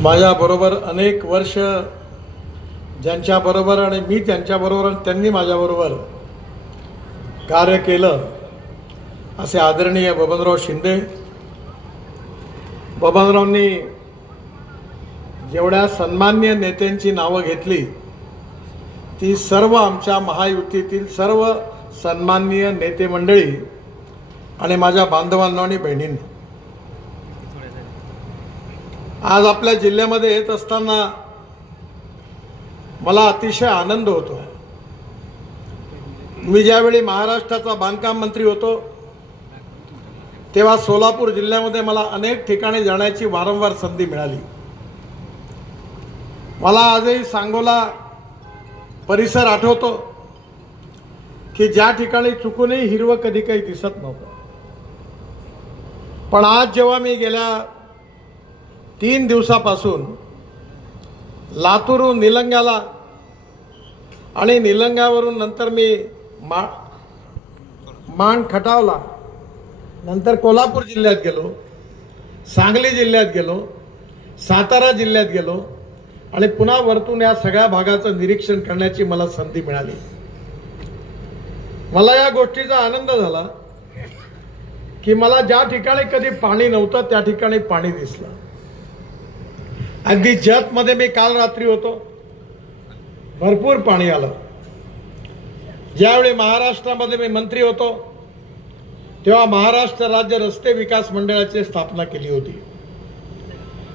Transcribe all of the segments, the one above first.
माझ्याबरोबर अनेक वर्ष ज्यांच्याबरोबर आणि मी त्यांच्याबरोबर आणि त्यांनी माझ्याबरोबर कार्य केलं असे आदरणीय बबनराव शिंदे. बबनरावनी जेवढ्या सन्मान्य नेत्यांची नावं घेतली ती सर्व आमच्या महायुतीतील सर्व सन्माननीय नेते मंडळी आणि माझ्या बांधवांना आणि बहिणींना. आज आपल्या जिल्ह्यामध्ये येत असताना मला अतिशय आनंद होतो. मी ज्यावेळी महाराष्ट्राचा बांधकाम मंत्री होतो तेव्हा सोलापूर जिल्ह्यामध्ये मला अनेक ठिकाणी जाण्याची वारंवार संधी मिळाली. मला आजही सांगोला परिसर आठवतो की ज्या ठिकाणी चुकूनही हिरवं कधी काही दिसत नव्हतं. पण आज जेव्हा मी गेल्या 3 दिवसापासून लातूरहून निलंग्याला आणि निलंग्यावरून नंतर मी मान खटावला, नंतर कोल्हापूर जिल्ह्यात गेलो, सांगली जिल्ह्यात गेलो, सातारा जिल्ह्यात गेलो आणि पुन्हा वरतून या सगळ्या भागाचं निरीक्षण करण्याची मला संधी मिळाली. मला या गोष्टीचा आनंद झाला की मला ज्या ठिकाणी कधी पाणी नव्हतं त्या ठिकाणी पाणी दिसलं. अगदी जतमध्ये मी काल रात्री होतो, भरपूर पाणी आलं. ज्यावेळी महाराष्ट्रामध्ये मी मंत्री होतो तेव्हा महाराष्ट्र राज्य रस्ते विकास मंडळाची स्थापना केली होती.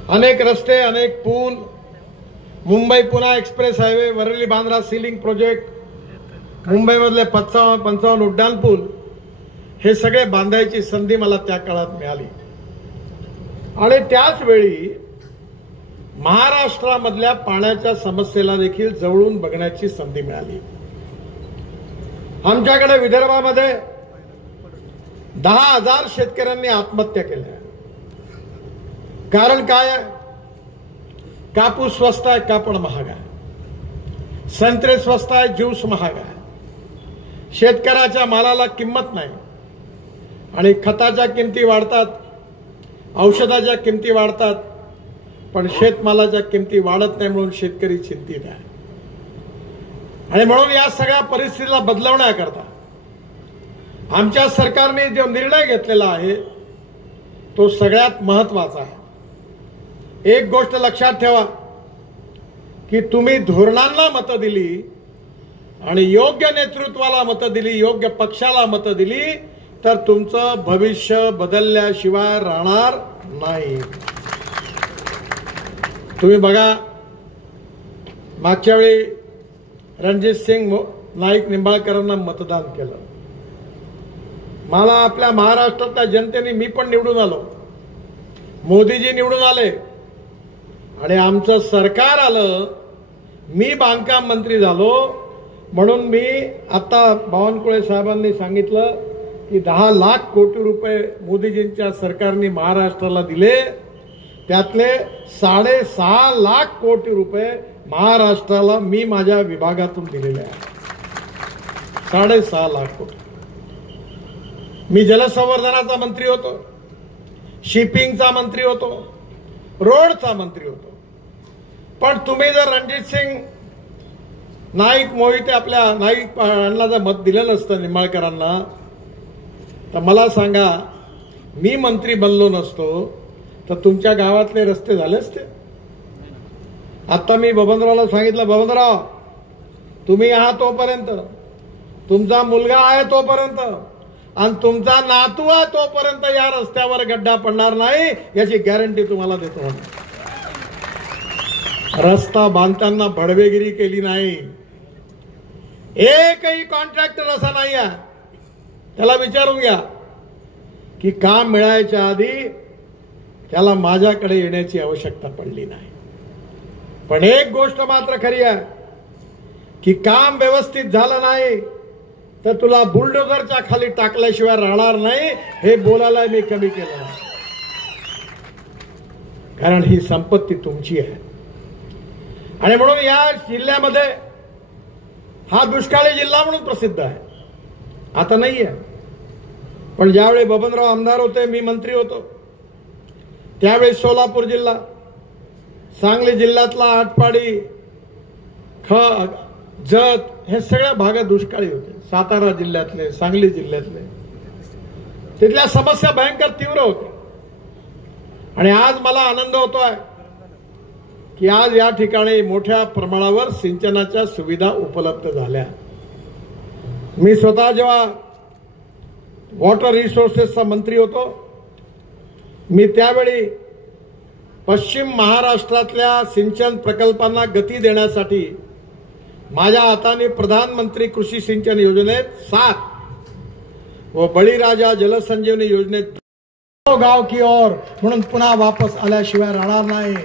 अनेक रस्ते, अनेक पूल, Mumbai Pune express highway, Worli Bandra sea link project, मुंबईमधले 55 उड्डाण पूल, हे सगळे बांधायची संधी मला त्या काळात मिळाली. आणि त्याच वेळी महाराष्ट्रामधल्या पाण्याच्या समस्येला देखील जवळून बघण्याची संधी मिळाली. आमच्याकडे विदर्भामध्ये 10,000 शेतकऱ्यांनी आत्महत्या केल्या. कारण काय आहे? कापूस स्वस्त आहे, कापड महाग आहे. संत्रे स्वस्त आहे, ज्यूस महाग आहे. शेतकऱ्याच्या मालाला किंमत नाही आणि खताच्या किमती वाढतात, औषधाच्या किमती वाढतात, पण शेतमालाच्या किमती वाढत नाही म्हणून शेतकरी चिंतित आहे. आणि म्हणून या सगळ्या परिस्थितीला बदलवण्याकरता आमच्या सरकारने जो निर्णय घेतलेला आहे तो सगळ्यात महत्त्वाचा आहे. एक गोष्ट लक्षात ठेवा की तुम्ही धोरणांना मतं दिली आणि योग्य नेतृत्वाला मतं दिली, योग्य पक्षाला मतं दिली तर तुमचं भविष्य बदलल्याशिवाय राहणार नाही. तुम्ही बघा, मागच्या वेळी रणजितसिंग नाईक निंबाळकरांना मतदान केलं. मला आपल्या महाराष्ट्रातल्या जनतेने, मी पण निवडून आलो, मोदीजी निवडून आले आणि आमचं सरकार आलं, मी बांधकाम मंत्री झालो. म्हणून मी आता बावनकुळे साहेबांनी सांगितलं की 10 लाख कोटी रुपये मोदीजींच्या सरकारने महाराष्ट्राला दिले, त्यातले 6.5 लाख कोटी रुपये महाराष्ट्राला मी माझ्या विभागातून दिलेले आहेत. 6.5 लाख कोटी. मी जलसंवर्धनाचा मंत्री होतो, शिपिंगचा मंत्री होतो, रोडचा मंत्री होतो. पण तुम्ही जर रणजितसिंग नाईक मोहिते आपल्या नाईक यांना जर मत दिलं नसतं, निंबाळकरांना, तर मला सांगा, मी मंत्री बनलो नसतो तर तुमच्या गावातले रस्ते झाले असते? आता मी बबनरावला सांगितलं, बबनराव तुम्ही आहात तोपर्यंत, तुमचा मुलगा आहे तोपर्यंत आणि तुमचा नातू आहे तोपर्यंत या रस्त्यावर गड्डा पडणार नाही, याची गॅरंटी तुम्हाला देतो. रस्ता बांधताना भडवेगिरी केली नाही. एकही कॉन्ट्रॅक्टर असा नाही आहे, त्याला विचारून घ्या की काम मिळायच्या आधी त्याला माझ्याकडे येण्याची आवश्यकता पडली नाही. पण एक गोष्ट मात्र खरी आहे की काम व्यवस्थित झालं नाही तर तुला बुलडोझरच्या खाली टाकल्याशिवाय राहणार नाही, हे बोलायला मी कमी केलं नाही. कारण ही संपत्ती तुमची आहे. आणि म्हणून या जिल्ह्यामध्ये हा दुष्काळी जिल्हा म्हणून प्रसिद्ध आहे. आता नाही आहे, पण ज्यावेळी बबनराव आमदार होते, मी मंत्री होतो, त्यावेळी सोलापूर जिल्हा सांगली जिल्ह्यातला आटपाडी, जत हे सगळ्या भागात दुष्काळी होते. सातारा जिल्ह्यातले, सांगली जिल्ह्यातले, तिथल्या समस्या भयंकर तीव्र होत्या. आणि आज मला आनंद होतोय की आज या ठिकाणी मोठ्या प्रमाणावर सिंचनाच्या सुविधा उपलब्ध झाल्या. मी स्वतः जेव्हा वॉटर रिसोर्सेसचा मंत्री होतो, मी त्यावेळी पश्चिम महाराष्ट्रातल्या सिंचन प्रकल्पांना गती देण्यासाठी माझ्या हाताने प्रधानमंत्री कृषी सिंचन योजनेत 7 व बळीराजा जलसंजीवनी योजनेत गाव की ओर म्हणून पुन्हा वापस आल्याशिवाय राहणार नाही.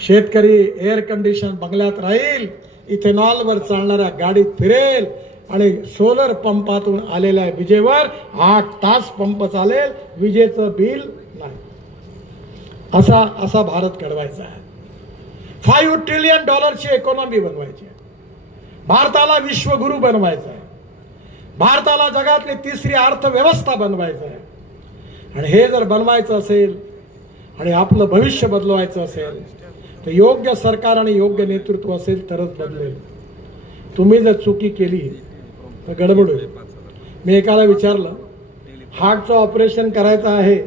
शेतकरी एअर कंडिशन बंगल्यात राहील, इथेनॉलवर चालणाऱ्या गाडीत फिरेल आणि सोलर पंपातून आलेल्या विजेवर 8 तास पंप चालेल, विजेचं बिल नाही. असा भारत घडवायचा आहे. $5 ट्रिलियन इकॉनॉमी बनवायची आहे. भारताला विश्वगुरु बनवायचा आहे. भारताला जगातली 3री अर्थव्यवस्था बनवायचं आहे. आणि हे जर बनवायचं असेल आणि आपलं भविष्य बदलवायचं असेल तर योग्य सरकार आणि योग्य नेतृत्व असेल तरच बदलेल. तुम्ही जर चुकी केली तर गडबड होईल. मी एकाला विचारलं, हार्टचं ऑपरेशन करायचं आहे,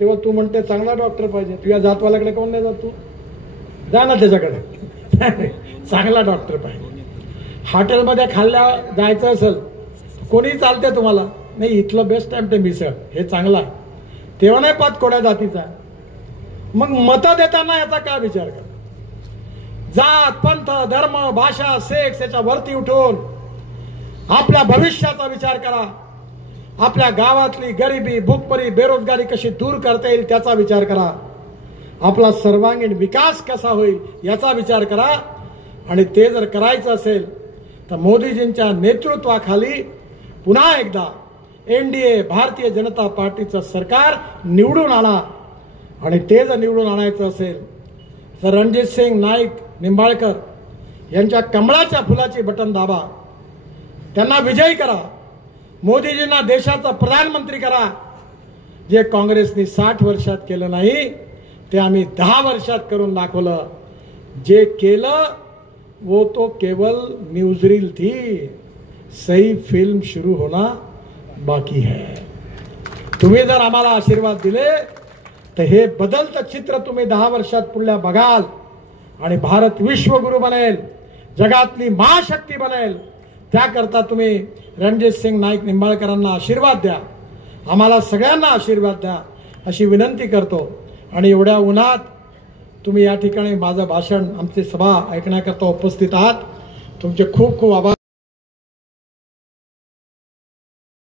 तेव्हा तू म्हणते चांगला डॉक्टर पाहिजे. तुझ्या जातवाल्याकडे कोण नाही जात, तू जा ना त्याच्याकडे. चांगला डॉक्टर पाहिजे. हॉटेलमध्ये खाल्ल्या जायचं असेल, कोणी चालते तुम्हाला, नाही इथलं बेस्ट टाइम ते मिसळ, हे चांगलं आहे, तेव्हा नाही पात कोड्या जातीचा. मग मतं देताना याचा काय विचार करा. जात, पंथ, धर्म, भाषा, सेक्स याच्या वरती उठून आपल्या भविष्याचा विचार करा. आपल्या गावातली गरिबी, भूकमरी, बेरोजगारी कशी दूर करता येईल त्याचा विचार करा. आपला सर्वांगीण विकास कसा होईल याचा विचार करा. आणि ते जर करायचं असेल तर मोदीजींच्या नेतृत्वाखाली पुन्हा एकदा एनडीए भारतीय जनता पार्टीचं सरकार निवडून आणा. आणि ते जर निवडून आणायचं असेल तर रणजितसिंग नाईक निंबाळकर यांच्या कमळाच्या फुलाची बटन दाबा, त्यांना विजयी करा, मोदीजींना देशाचा प्रधानमंत्री करा. जे काँग्रेसने 60 वर्षात केलं नाही ते आम्ही 10 वर्षात करून दाखवलं. जे केलं वो तो केवल न्यूज़रील थी, सही फिल्म शुरू होना बाकी है. तुम्ही जर आम्हाला आशीर्वाद दिले तर हे बदलतं चित्र तुम्ही 10 वर्षात पुढल्या बघाल. आणि भारत विश्वगुरु बनेल, जगातली महाशक्ती बनेल. त्याकरता तुम्ही रणजितसिंग नाईक निंबाळकरांना आशीर्वाद द्या, आम्हाला सगळ्यांना आशीर्वाद द्या अशी विनंती करतो. आणि एवढ्या उन्हात तुम्ही या ठिकाणी माझं भाषण, आमची सभा ऐकण्याकरता उपस्थित आहात. तुमचे खूप खूप आभार.